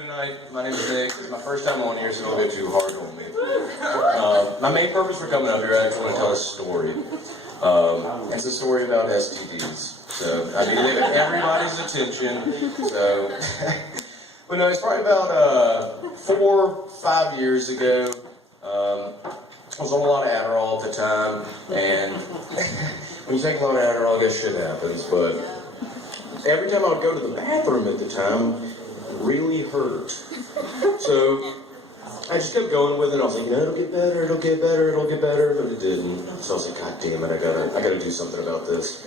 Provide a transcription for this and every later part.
Tonight, my name is Nick. It's my first time on here, so don't get too hard on me. My main purpose for coming up here, I actually want to tell a story. It's a story about STDs. So I need to get everybody's attention. So, but no, it's probably about 4-5 years ago. I was on a lot of Adderall at the time, and when you take a lot of Adderall, I guess shit happens. But every time I would go to the bathroom at the time, really hurt. So I just kept going with it. I was like, it'll get better, it'll get better, it'll get better, but it didn't. So I was like, God damn it, I gotta do something about this.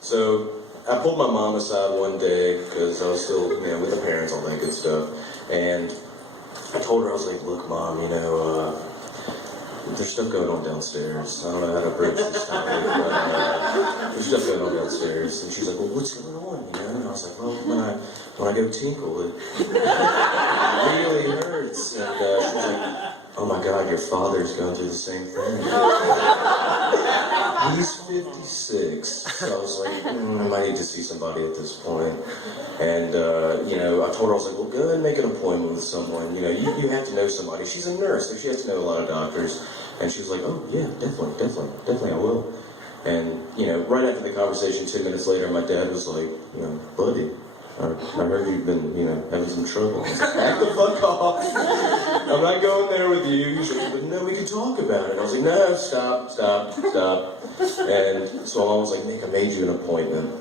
So I pulled my mom aside one day because I was still, with the parents, all that good stuff. And I told her, I was like, look, Mom, there's stuff going on downstairs. I don't know how to bridge this topic, but there's stuff going on downstairs. And she's like, well, what's going on, And I was like, well, when I go tinkle, it really hurts. And she's like, oh my God, your father's going through the same thing. He's 56. So I was like, I might need to see somebody at this point. And, I told her, I was like, well, go ahead and make an appointment with someone. You have to know somebody. She's a nurse, so she has to know a lot of doctors. And she was like, oh, yeah, definitely, I will. And, right after the conversation, 2 minutes later, my dad was like, buddy, I heard you've been, having some trouble. I was like, back the fuck off. I'm not going there with you. He's like, no, we can talk about it. I was like, no, stop. And so my mom was like, Nick, I made you an appointment.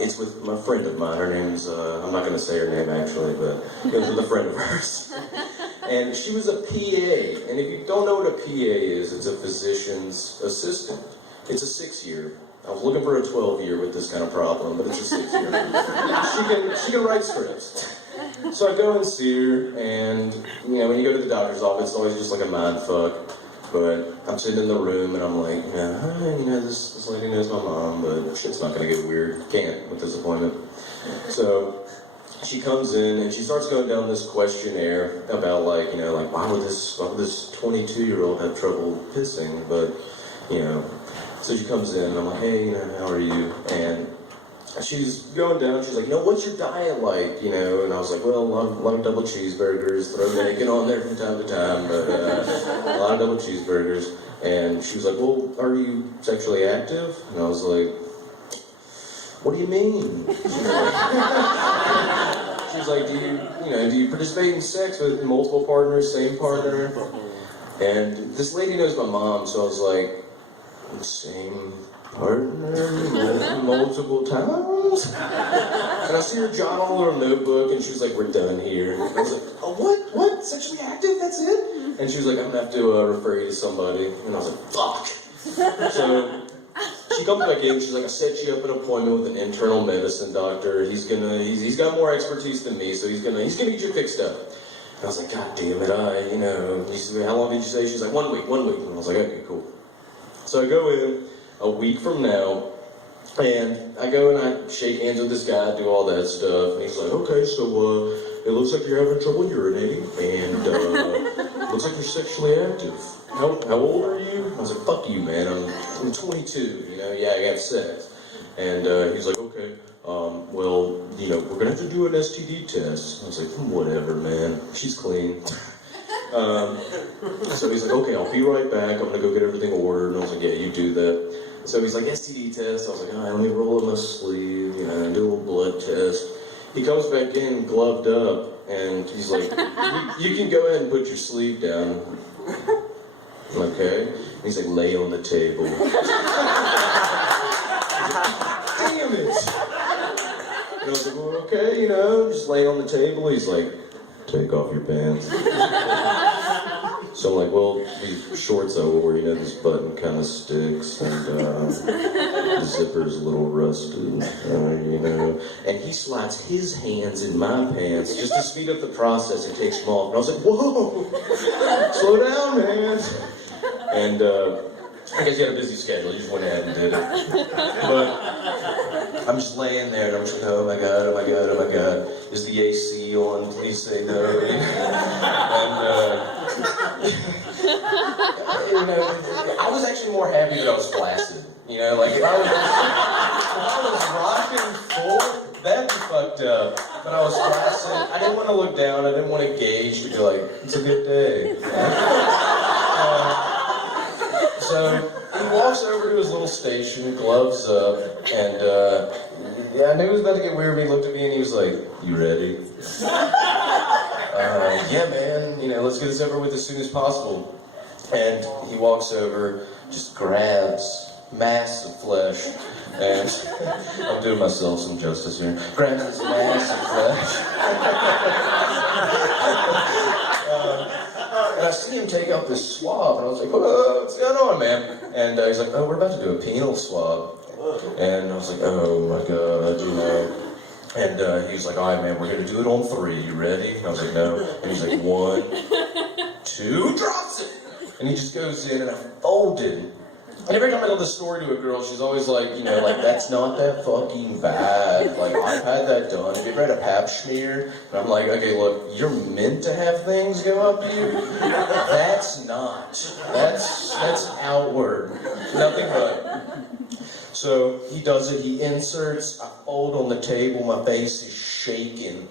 It's with my friend of mine. Her name's, I'm not going to say her name actually, but it was with a friend of hers. And she was a PA. And if you don't know what a PA is, it's a physician's assistant. It's a 6-year. I was looking for a 12-year with this kind of problem, but it's a 6-year. She can write scripts. So I go and see her, and when you go to the doctor's office, it's always just like a mind fuck. But I'm sitting in the room, and I'm like, hi, this lady knows my mom, but shit's not gonna get weird. Can't with this appointment. So she comes in, and she starts going down this questionnaire about why would this 22-year-old have trouble pissing? But so she comes in, and I'm like, hey, how are you? And she's going down, she's like, what's your diet like? And I was like, well, a lot of double cheeseburgers, throw bacon on there from time to time, but a lot of double cheeseburgers. And she was like, well, are you sexually active? And I was like, what do you mean? She's like, do you participate in sex with multiple partners, same partner? And this lady knows my mom, so I was like, same partner multiple times? And I see her jot all her notebook, and she was like, we're done here. And I was like, oh, what? Sexually active? That's it? And she was like, I'm gonna have to refer you to somebody. And I was like, fuck. So she comes back in, she's like, I set you up an appointment with an internal medicine doctor. He's got more expertise than me, so he's gonna get you fixed up. And I was like, God damn it, she's like, how long did you say? She's like, 1 week. And I was like, okay, cool. So I go in a week from now, and I go and I shake hands with this guy, do all that stuff, and he's like, okay, so it looks like you're having trouble urinating, and looks like you're sexually active. How old are you? I was like, fuck you, man, I'm 22, yeah, I have sex. And he's like, okay, well, we're gonna have to do an STD test. I was like, whatever, man, she's clean. So he's like, okay, I'll be right back, I'm gonna go get everything ordered. And I was like, yeah, you do that. So he's like, STD test. I was like, all right, let me roll up my sleeve, do a little blood test. He comes back in gloved up, and he's like, you can go ahead and put your sleeve down. Okay? And he's like, lay on the table. Damn it! And I was like, well, okay, just lay on the table. He's like, take off your pants. So I'm like, well, these shorts over where, this button kind of sticks, and the zipper's a little rusted, And he slides his hands in my pants just to speed up the process and takes them off. And I was like, whoa, slow down, man. And I guess he had a busy schedule, he just went ahead and did it. But I'm just laying there, and I'm just like, oh my God. Is the AC on? Please say no. And, I was actually more happy that I was flaccid. If I was rocking full, That'd be fucked up. But I was flashing. I didn't want to look down. I didn't want to gauge to be like, it's a good day. So he walks over to his little station, gloves up, and yeah, I knew it was about to get weird when he looked at me and he was like, you ready? Yeah, man, you know, let's get this over with as soon as possible. And he walks over, just grabs massive flesh, and I'm doing myself some justice here. Grabs this massive flesh. And I see him take out this swab, and I was like, what's going on, man? And he's like, oh, we're about to do a penal swab. And I was like, oh my god, you know. And he was like, all right, man, we're going to do it on 3. You ready? And I was like, no. And he's like, 1, 2, drops it. And he just goes in, and I folded. And every time I tell this story to a girl, she's always like, you know, like, that's not that fucking bad. Like, I've had that done. Have you ever had a pap smear? And I'm like, okay, look, you're meant to have things go up you. That's not. That's outward. Nothing but. So he does it, he inserts, I fold on the table, my face is shaking.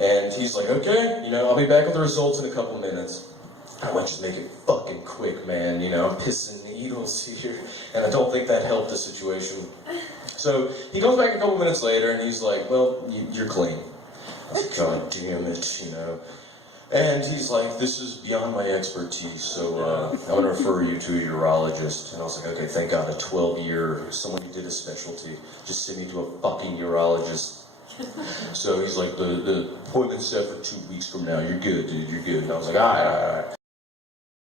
And he's like, okay, you know, I'll be back with the results in a couple minutes. I might just make it fucking quick, man, you know, I'm pissing needles here. And I don't think that helped the situation. So he comes back a couple minutes later and he's like, well, you're clean. I was like, god damn it, you know. And he's like, this is beyond my expertise, so I'm going to refer you to a urologist. And I was like, okay, thank God, a 12-year, someone who did a specialty, just send me to a fucking urologist. So he's like, the appointment's set for 2 weeks from now. You're good, dude, you're good. And I was like, all right.